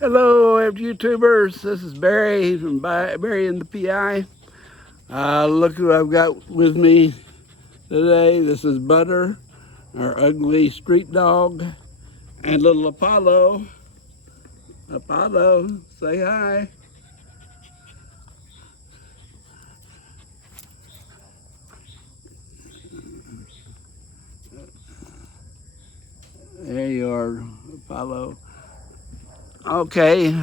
Hello, YouTubers. This is Barry from Barry and the PI. Look who I've got with me today. This is Butter, our ugly street dog, and little Apollo. Apollo, say hi. There you are, Apollo. Okay,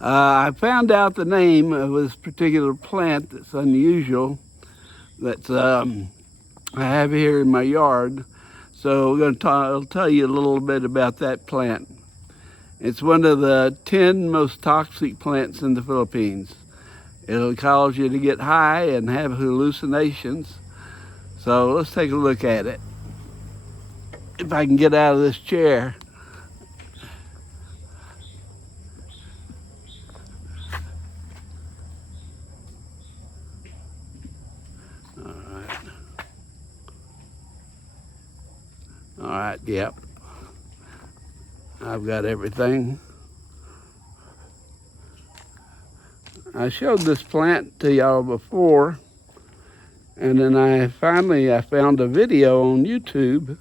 I found out the name of this particular plant that's unusual that I have here in my yard. So we're going to tell you a little bit about that plant. It's one of the 10 most toxic plants in the Philippines. It'll cause you to get high and have hallucinations. So let's take a look at it. If I can get out of this chair. All right, yep. I've got everything. I showed this plant to y'all before, and then I found a video on YouTube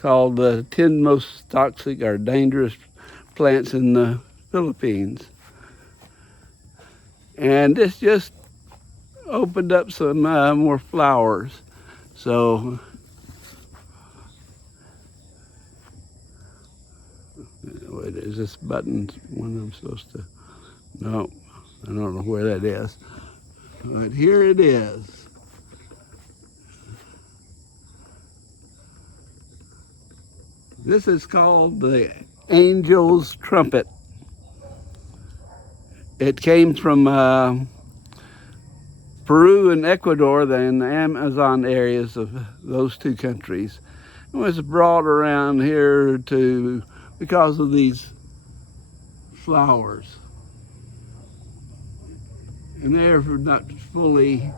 called the 10 most toxic or dangerous plants in the Philippines. And this just opened up some more flowers. So wait, is this button one I'm supposed to? No, I don't know where that is. But here it is. This is called the Angel's Trumpet. It came from Peru and Ecuador, in the Amazon areas of those two countries. It was brought around here because of these flowers. And they're not fully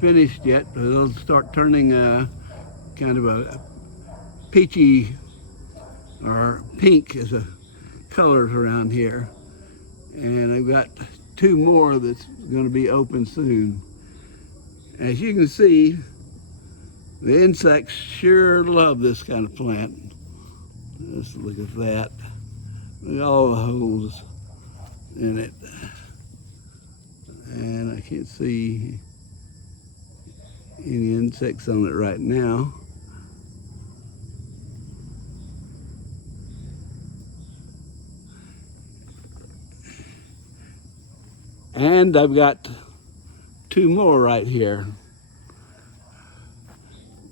finished yet, but they'll start turning kind of a peachy or pink as a colors around here. And I've got 2 more that's going to be open soon. As you can see, the insects sure love this kind of plant. Let's look at that. Look at all the holes in it. And I can't see any insects on it right now. And I've got 2 more right here.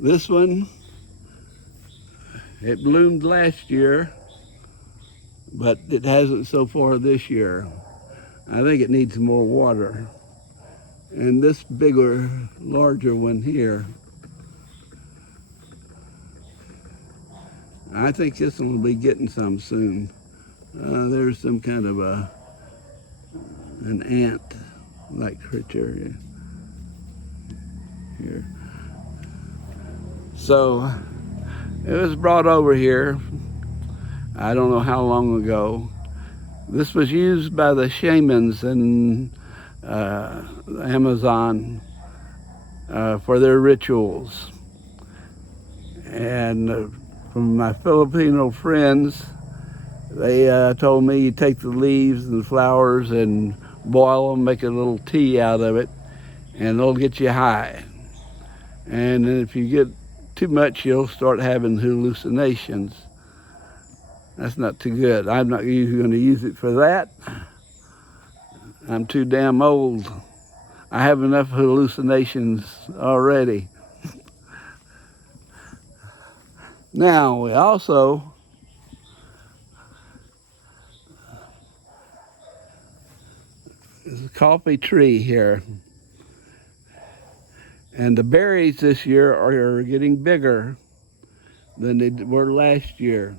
This one, it bloomed last year, but it hasn't so far this year. I think it needs more water. And this bigger, larger one here, I think this one will be getting some soon. There's some kind of an ant-like creature here. So it was brought over here, I don't know how long ago. This was used by the shamans in the Amazon for their rituals. And from my Filipino friends, they told me you take the leaves and the flowers and boil them, make a little tea out of it, and it'll get you high. And if you get too much, you'll start having hallucinations. That's not too good. I'm not going to use it for that. I'm too damn old. I have enough hallucinations already. Now, we also there's a coffee tree here. And the berries this year are getting bigger than they were last year.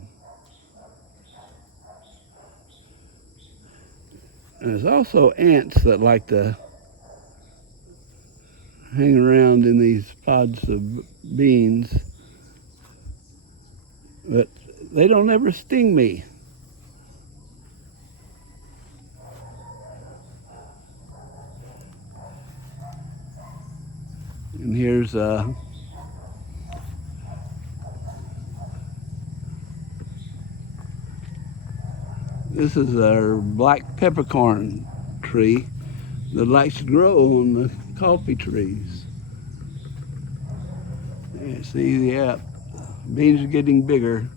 And there's also ants that like to hang around in these pods of beans. But they don't ever sting me. And here's this is our black peppercorn tree that likes to grow on the coffee trees. Yeah, see, yeah, beans are getting bigger.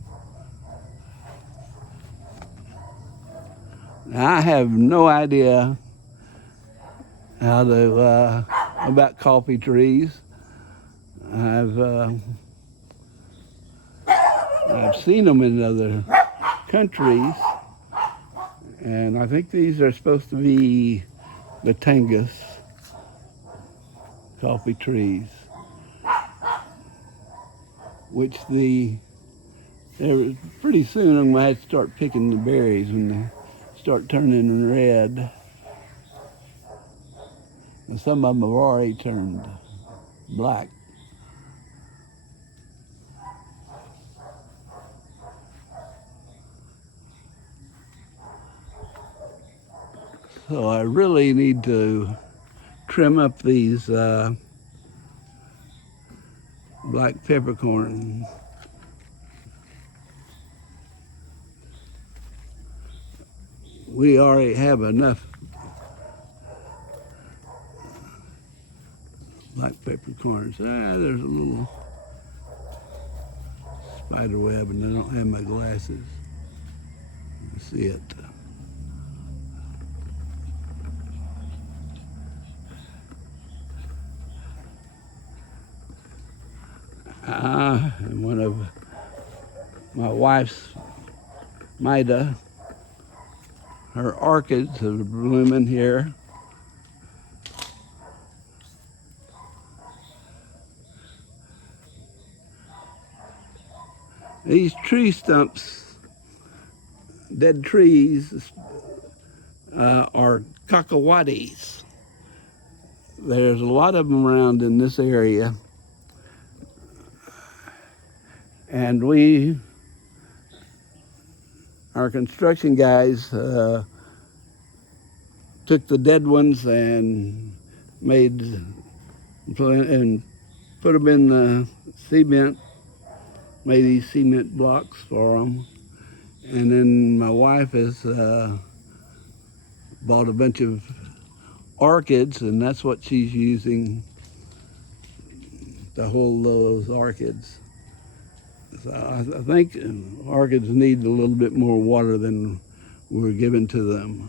Now, I have no idea how to about coffee trees. I've seen them in other countries, and I think these are supposed to be the Tangus coffee trees, which pretty soon I'm gonna have to start picking the berries when they start turning red. And some of them have already turned black. So I really need to trim up these black peppercorn. We already have enough black peppercorns. There's a little spider web, and I don't have my glasses to see it. And one of my wife's Maida, her orchids are blooming here. These tree stumps, dead trees, are cacahuates. There's a lot of them around in this area. And our construction guys, took the dead ones and put them in the cement, made these cement blocks for them. And then my wife has bought a bunch of orchids, and that's what she's using to hold those orchids. So I think orchids need a little bit more water than we're giving to them.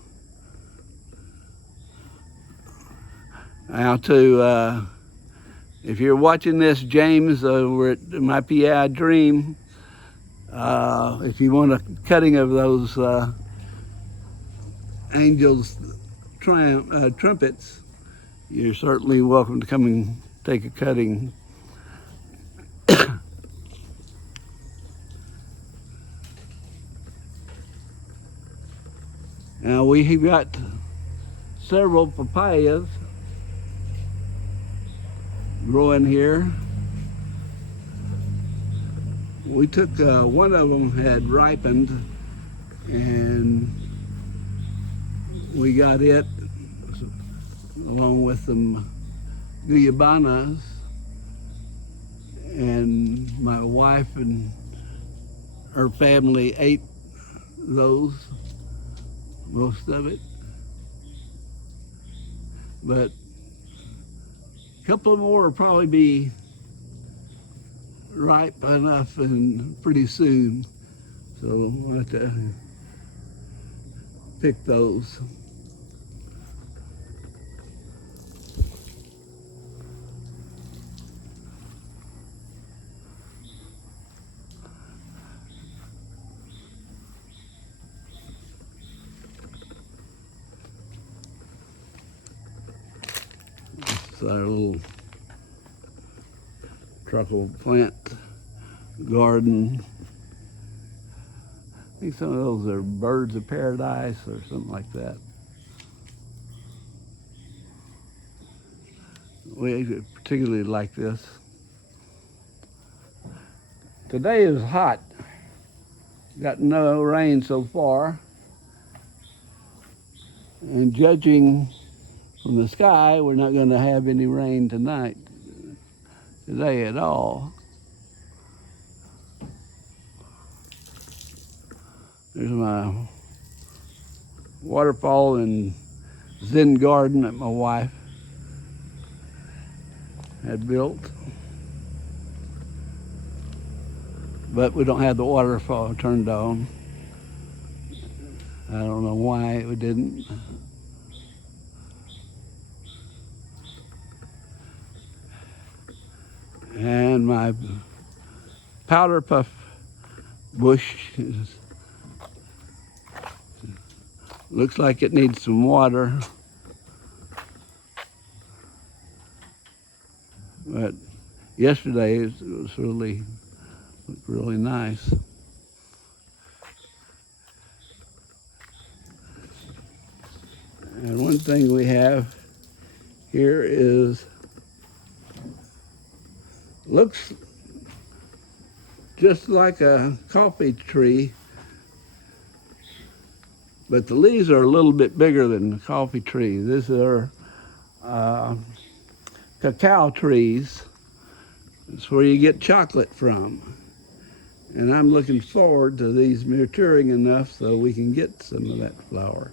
Now if you're watching this, James, over at My PI Dream, if you want a cutting of those Angels trumpets, you're certainly welcome to come and take a cutting. Now we've got several papayas growing here. We took one of them had ripened, and we got it along with some guyabanas, and my wife and her family ate those, most of it. But a couple of more will probably be ripe enough and pretty soon. So we'll have to pick those. It's our little truffle plant garden. I think some of those are birds of paradise or something like that. We particularly like this. Today is hot. Got no rain so far. And judging from the sky, we're not going to have any rain today at all. There's my waterfall and Zen garden that my wife had built. But we don't have the waterfall turned on. I don't know why we didn't. And my powder puff bush looks like it needs some water. But yesterday it was looked really nice. And one thing we have here looks just like a coffee tree, but the leaves are a little bit bigger than the coffee tree. These are cacao trees. It's where you get chocolate from. And I'm looking forward to these maturing enough so we can get some of that flour.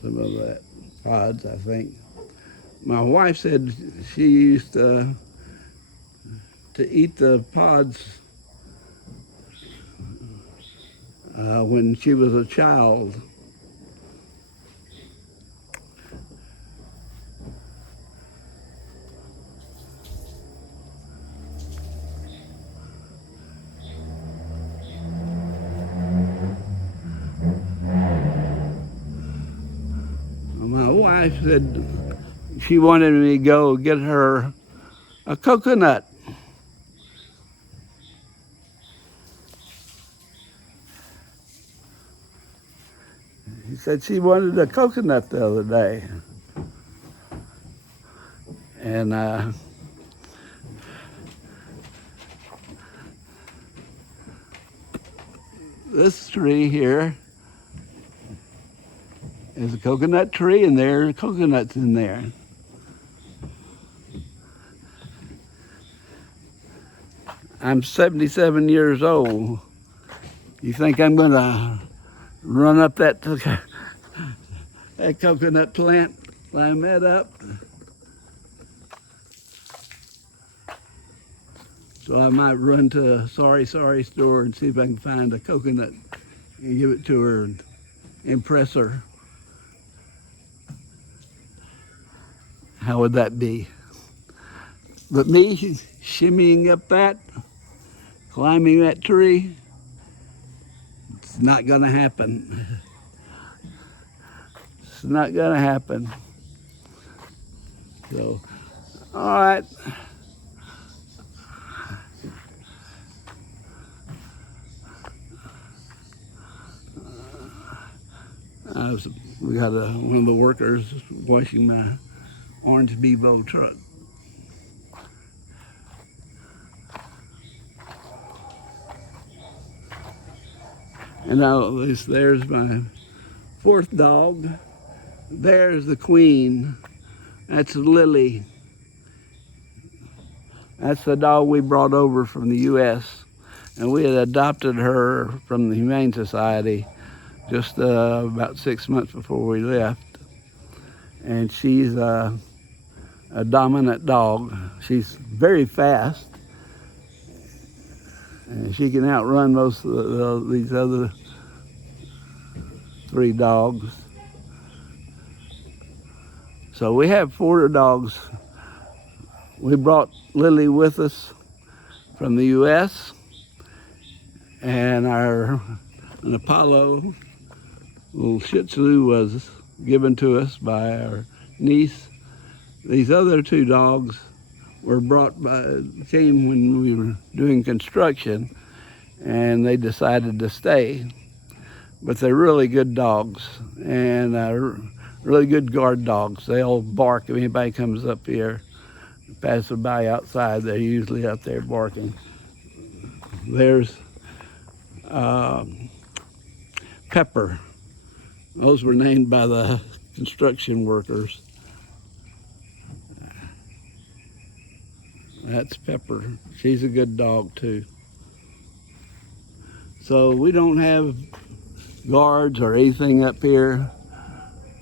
Some of that pods, I think. My wife said she used to eat the pods when she was a child. My wife said she wanted me to go get her a coconut. She said she wanted a coconut the other day. And this tree here is a coconut tree, and there are coconuts in there. I'm 77 years old. You think I'm gonna run up that coconut plant, climb that up? So I might run to a sorry store and see if I can find a coconut and give it to her and impress her. How would that be? But me shimmying up that, climbing that tree, it's not gonna happen. It's not gonna happen. So, all right. We got one of the workers washing my orange Bevo truck. And now there's my fourth dog. There's the queen. That's Lily. That's the dog we brought over from the U.S. And we had adopted her from the Humane Society just about 6 months before we left. And she's a dominant dog. She's very fast. And she can outrun most of these other three dogs. So we have 4 dogs. We brought Lily with us from the U.S. and an Apollo little Shih Tzu was given to us by our niece. These other 2 dogs were came when we were doing construction, and they decided to stay. But they're really good dogs, and really good guard dogs. They'll bark if anybody comes up here, passes by outside. They're usually up there barking. There's Pepper. Those were named by the construction workers. That's Pepper. She's a good dog too. So we don't have guards or anything up here.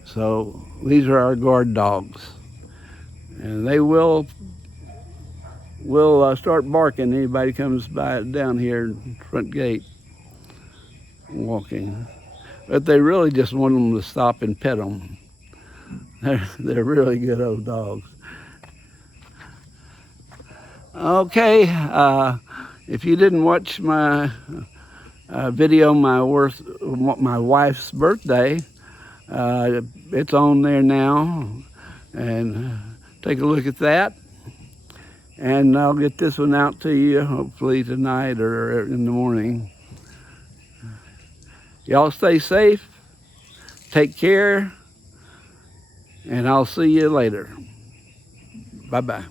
So these are our guard dogs. And they will start barking. Anybody comes by down here front gate walking. But they really just want them to stop and pet them. They're really good old dogs. Okay, if you didn't watch my video, my wife's birthday, it's on there now, and take a look at that. And I'll get this one out to you hopefully tonight or in the morning. Y'all stay safe, take care, and I'll see you later. Bye-bye.